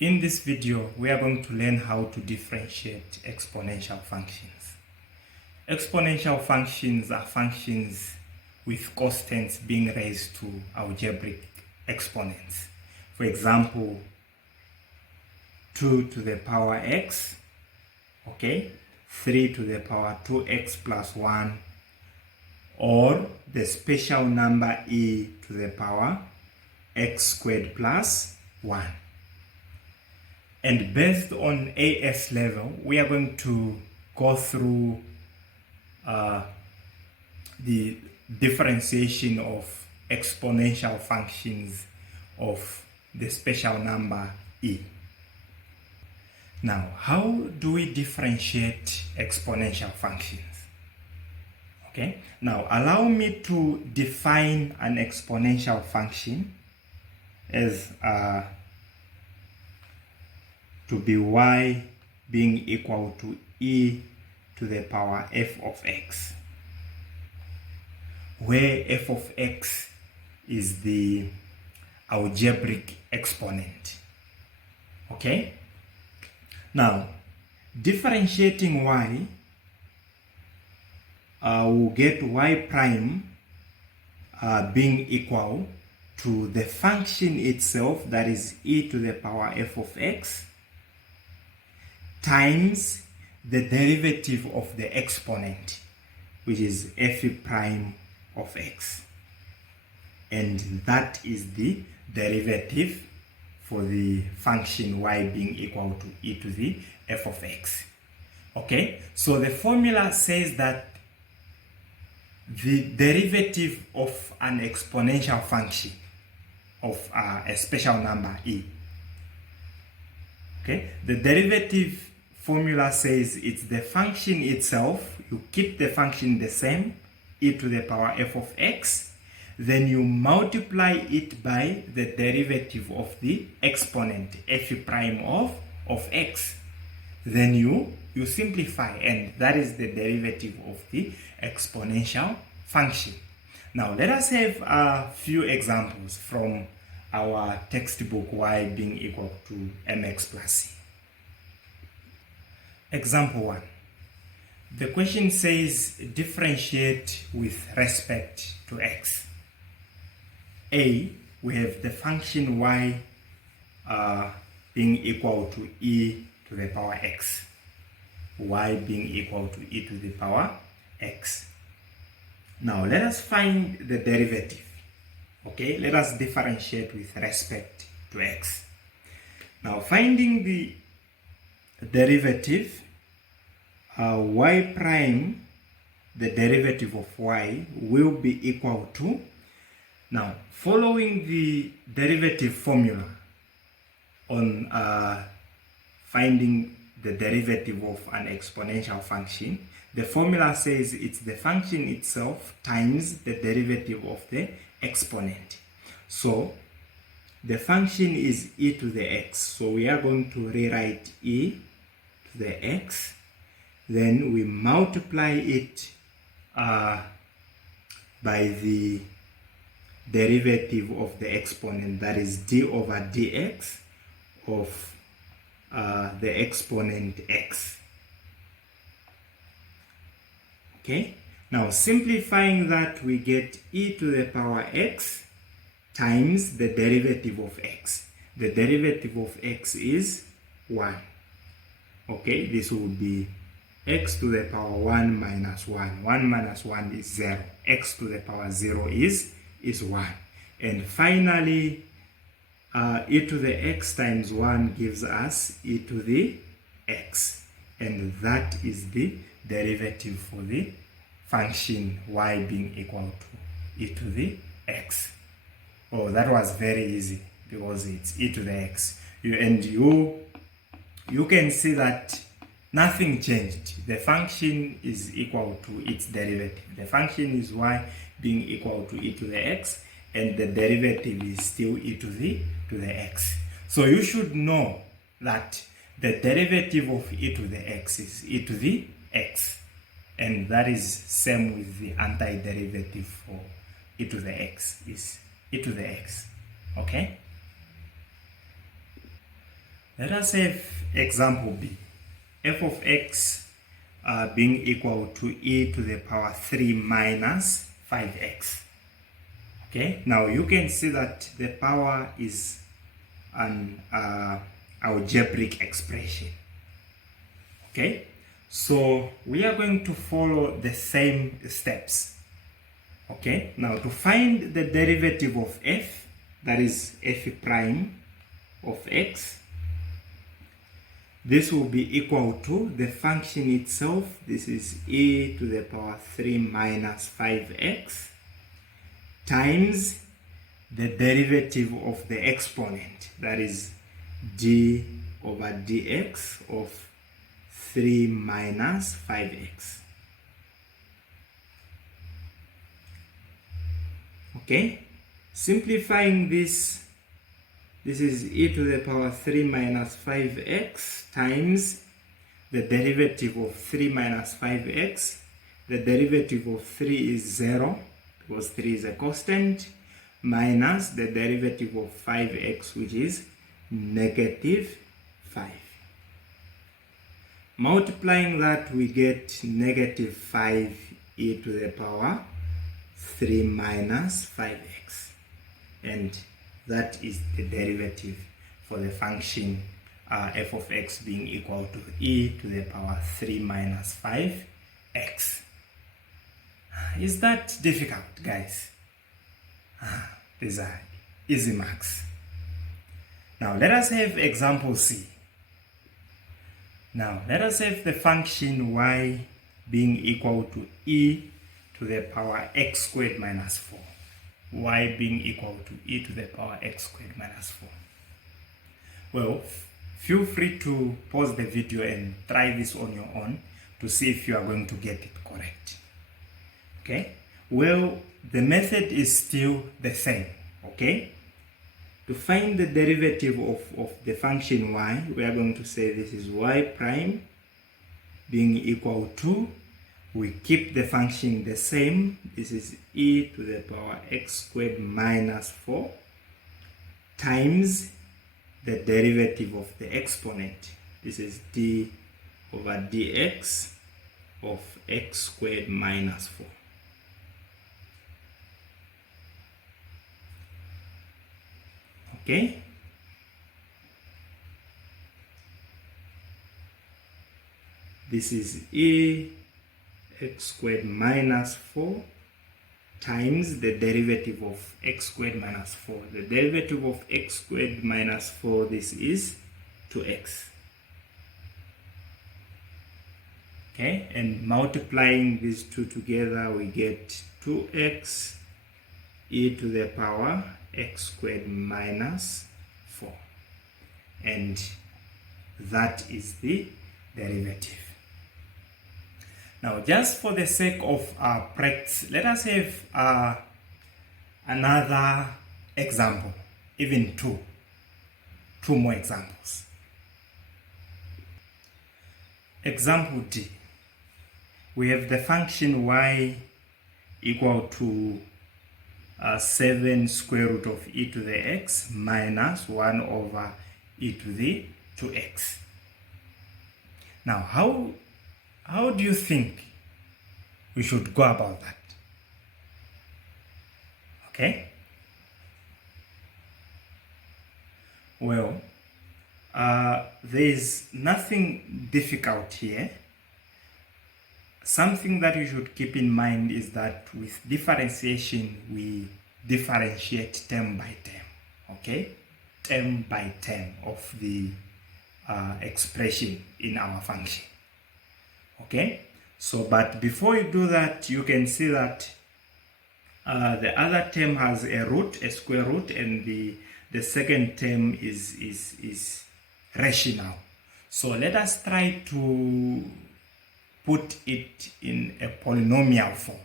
In this video, we are going to learn how to differentiate exponential functions. Exponential functions are functions with constants being raised to algebraic exponents. For example, 2 to the power x, 3 to the power 2x plus 1, or the special number e to the power x squared plus 1. And based on AS level, we are going to go through the differentiation of exponential functions of the special number e. Now, how do we differentiate exponential functions? Now allow me to define an exponential function as to be y being equal to e to the power f of x, where f of x is the algebraic exponent. Now, differentiating y, we'll get y prime being equal to the function itself, that is e to the power f of x, times the derivative of the exponent, which is f prime of x. And that is the derivative for the function y being equal to e to the f of x. So the formula says that the derivative of an exponential function of a special number e. The derivative formula says it's the function itself. You keep the function the same, e to the power f of x, then you multiply it by the derivative of the exponent f prime of x. Then you simplify, and that is the derivative of the exponential function. Now let us have a few examples from our textbook, y being equal to mx plus c. Example 1. The question says differentiate with respect to x. A, we have the function y being equal to e to the power x. Y being equal to e to the power x. Now let us find the derivative. Let us differentiate with respect to x. Now finding the derivative, y prime, the derivative of y, will be equal to, now following the derivative formula on finding the derivative of an exponential function, the formula says it's the function itself times the derivative of the exponent. So the function is e to the x, so we are going to rewrite e to the x, then we multiply it by the derivative of the exponent, that is d over dx of the exponent x. Now simplifying that, we get e to the power x times the derivative of x. The derivative of x is 1. This will be x to the power 1 minus 1. 1 minus 1 is 0. X to the power 0 is 1. And finally, e to the x times 1 gives us e to the x. And that is the derivative for the function y being equal to e to the x. Oh, that was very easy because it's e to the x. You can see that nothing changed. The function is equal to its derivative. The function is y being equal to e to the x, and the derivative is still e to the x. So you should know that the derivative of e to the x is e to the x, and that is same with the antiderivative for e to the x is e to the x. Let us have example B. F of x being equal to e to the power 3 minus 5x. Okay, now you can see that the power is an algebraic expression. Okay, so we are going to follow the same steps. Okay, now to find the derivative of f, that is f prime of x, this will be equal to the function itself. This is e to the power 3 minus 5x times the derivative of the exponent, that is d over dx of 3 minus 5x. Okay, simplifying this, this is e to the power 3 minus 5x times the derivative of 3 minus 5x. The derivative of 3 is 0, because 3 is a constant, minus the derivative of 5x, which is negative 5. Multiplying that, we get negative 5 e to the power 3 minus 5x. And that is the derivative for the function f of x being equal to e to the power 3 minus 5x. Is that difficult, guys? These are easy marks. Now let us have example C. Now let us have the function y being equal to e to the power x squared minus 4. Y being equal to e to the power x squared minus 4. Well, feel free to pause the video and try this on your own to see if you are going to get it correct. Okay, well, the method is still the same. Okay, to find the derivative of the function y, we are going to say this is y prime being equal to, we keep the function the same, this is e to the power x squared minus 4 times the derivative of the exponent, this is d over dx of x squared minus 4. Okay, this is e x squared minus 4 times the derivative of x squared minus 4. The derivative of x squared minus 4, this is 2x. Okay, and multiplying these two together, we get 2x e to the power x squared minus 4. And that is the derivative. Now, just for the sake of practice, let us have another example, even two more examples. Example D. We have the function y equal to 7 square root of e to the x minus 1 over e to the 2x. Now, how do you think we should go about that? Okay? Well, there's nothing difficult here. Something that you should keep in mind is that with differentiation, we differentiate term by term. Okay? Term by term of the expression in our function. Okay, so but before you do that, you can see that the other term has a root, a square root, and the second term is rational. So let us try to put it in a polynomial form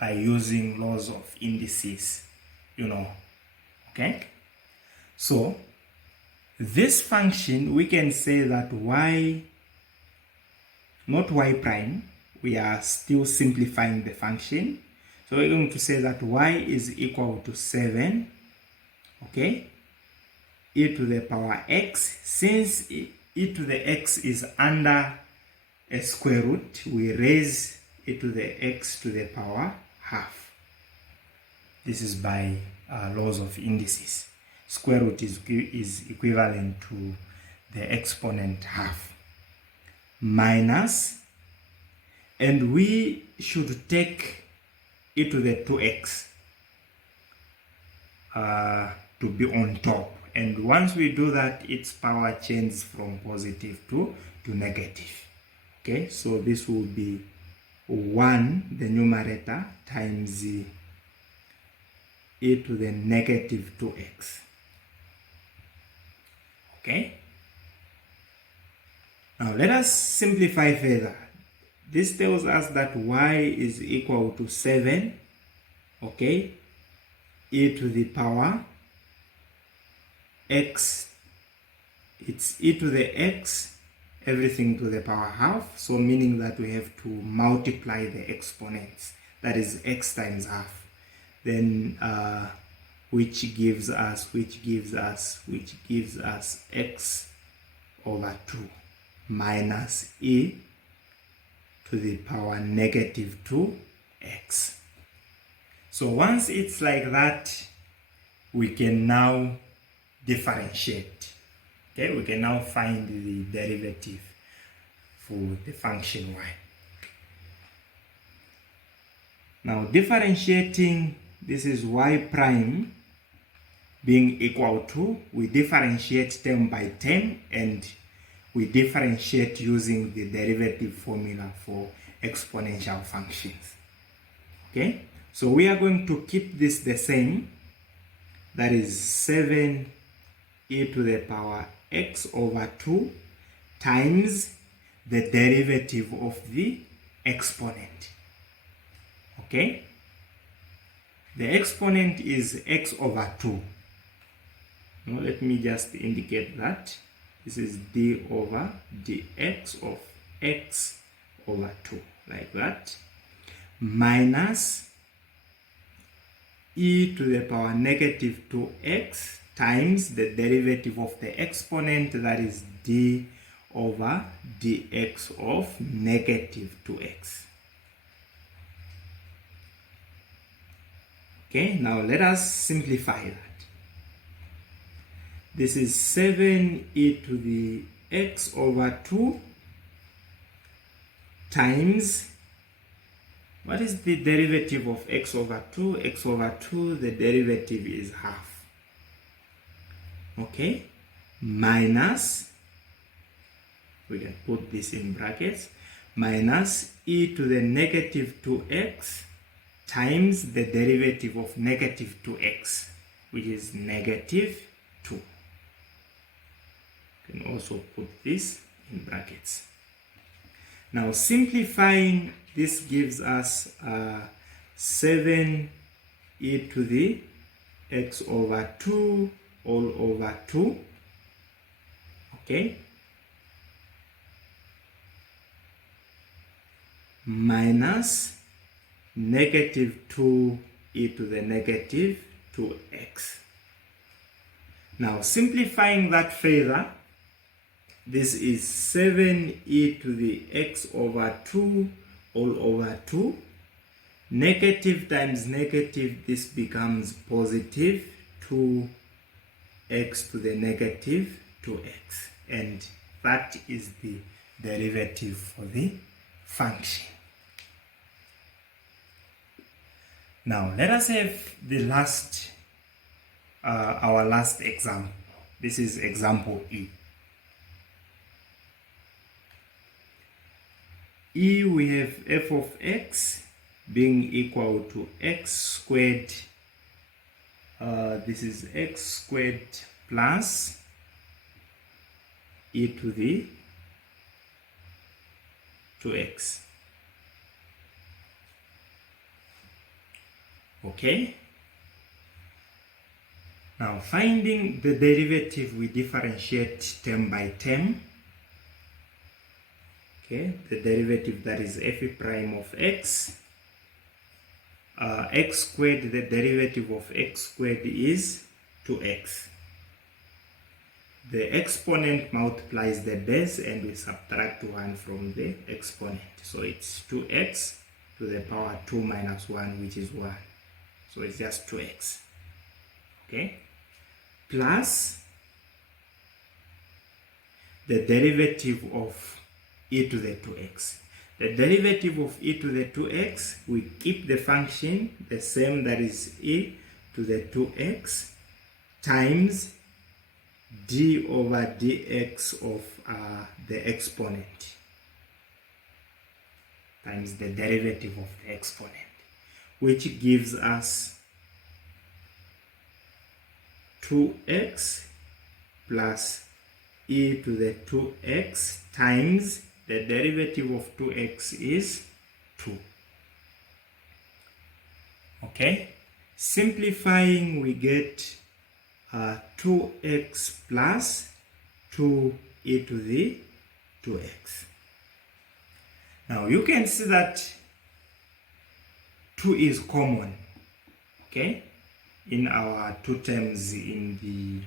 by using laws of indices, okay? So this function, we can say that y, not y prime, we are still simplifying the function. So we're going to say that y is equal to 7, okay, e to the power x. Since e to the x is under a square root, we raise e to the x to the power half. This is by laws of indices. Square root is equivalent to the exponent half. Minus, and we should take e to the 2x to be on top. And once we do that, its power changes from positive to negative. Okay, so this will be 1, the numerator, times e to the negative 2x. Okay, now let us simplify further. This tells us that y is equal to 7, okay, e to the power x, it's e to the x, everything to the power half, so meaning that we have to multiply the exponents, that is x times half, then which gives us x over 2 minus e to the power negative 2x. So once it's like that, we can now differentiate. Okay, we can now find the derivative for the function y. Now differentiating, this is y prime being equal to, we differentiate term by term, and we differentiate using the derivative formula for exponential functions. Okay, so we are going to keep this the same, that is 7 e to the power x over 2 times the derivative of the exponent. Okay, the exponent is x over 2. Now let me just indicate that this is d over dx of x over 2, like that, minus e to the power negative 2x times the derivative of the exponent, that is d over dx of negative 2x. Okay, now let us simplify that. This is 7 e to the x over 2 times, what is the derivative of x over 2? X over 2, the derivative is half. Okay, minus, we can put this in brackets, minus e to the negative 2x times the derivative of negative 2x, which is negative 2. You can also put this in brackets. Now simplifying, this gives us 7 e to the x over 2 all over 2, okay, minus negative 2 e to the negative 2x. Now simplifying that further, this is 7 e to the x over 2 all over 2. Negative times negative, this becomes positive 2x to the negative 2x. And that is the derivative for the function. Now let us have the last, our last example. This is example E. E, we have f of x being equal to x squared. This is x squared plus e to the 2x. Okay. Now finding the derivative, we differentiate term by term. Okay, the derivative, that is f prime of x. X squared, the derivative of x squared is 2x. the exponent multiplies the base and we subtract 1 from the exponent. So it's 2x to the power 2 minus 1, which is 1. So it's just 2x. Okay? Plus the derivative of e to the 2x. The derivative of e to the 2x, we keep the function the same, that is e to the 2x times d over dx of the exponent times the derivative of the exponent, which gives us 2x plus e to the 2x times the derivative of 2x is 2. Okay? Simplifying, we get 2x plus 2e to the 2x. Now you can see that 2 is common, okay, in our two terms in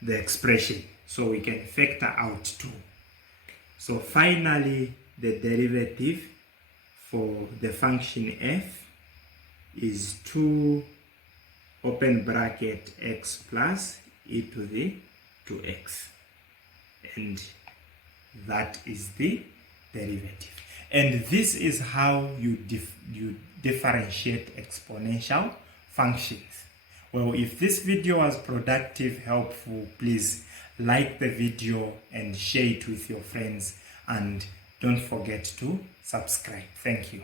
the expression. So we can factor out 2. So finally, the derivative for the function f is 2 open bracket x plus e to the 2x. And that is the derivative. And this is how you differentiate exponential functions. Well, if this video was productive, helpful, please like the video and share it with your friends. And don't forget to subscribe. Thank you.